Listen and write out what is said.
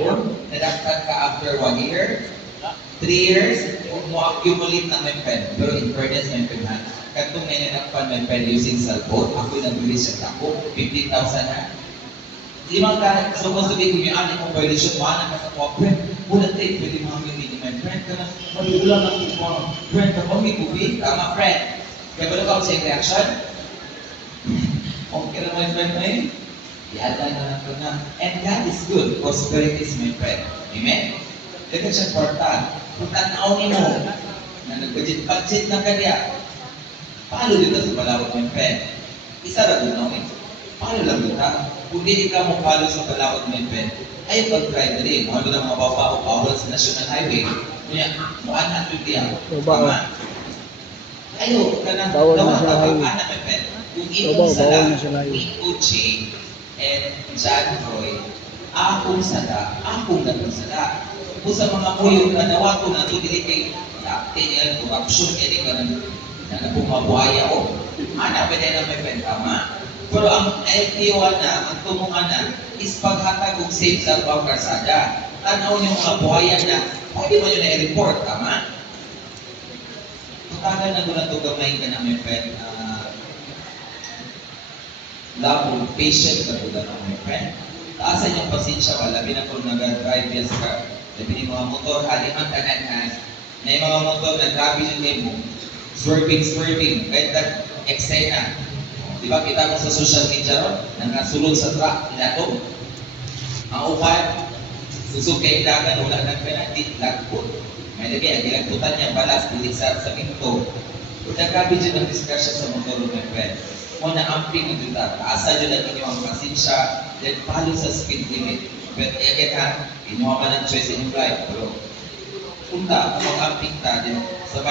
Kung nadagdag ka after 1 year, 3 years, mo accumulate na may pen. Pero in fairness, may pen ha. Katong may nanakpan may pen using cellphone, ako'y nabili siya ako, 15,000 na. Limang ka, supposed to be kung yung aning kong violation, maana ka sa mga friend, ulat tayo, pwede mga mimili my friend ka na, malulang ang mga friend ka, pamikubi, tama friend. Kaya ba ka sa reaction? Okay na my friend mo eh? Yada na lang ko na. And God is good, prosperity is my friend. Amen? Dito siya important. Kung tanawin mo, na nag-budget na kanya, paano dito sa palawag my friend? Isa lang doon eh. Paano lang dito? Kung hindi ka mo follow sa palawag my friend, ayaw pag-try na rin. Kung ano lang mga bawal sa National Highway, kunya, muanan ito diyan. Tama. Ayaw ka na, anak my friend. Kung imong sala, Uchi and John Roy, akong sala, akong nagsala. Kung sa mga muyong na nawa ko na ito, dili kay dati niya, corruption, hindi ka na pumabuhaya o. Anak, pwede na may friend, tama. Pero ang LTO na, ang tumungan na, is paghatag kong safe sa bawang karsada. Tanaw niyo mga buhayan na, pwede mo nyo na i-report, tama? Pagkagan na ko na ito gamay ka na may friend, labo, patient ka ito na may friend. Taasan yung pasensya ka, labi na kung nag-drive yes ka, labi ni mga motor, halimang tanan na yung mga motor na grabe yung name mo, swerving, kahit eksena. Diba kita mo sa social media ron, nakasulod sa truck, ilato. Ang upan, susukay dagan, wala nang penalty, lagpot. May lagi, ang ilagputan niya, balas, dilisar sa pinto. Kung nagkabi dyan ang discussion sa motor my friend, kung na-amping ng dita, asa dyan ang inyong pasensya, then follow sa speed limit. But again ha, inyong man ang choice in life, pero punta, kung mag-amping ta, then sabay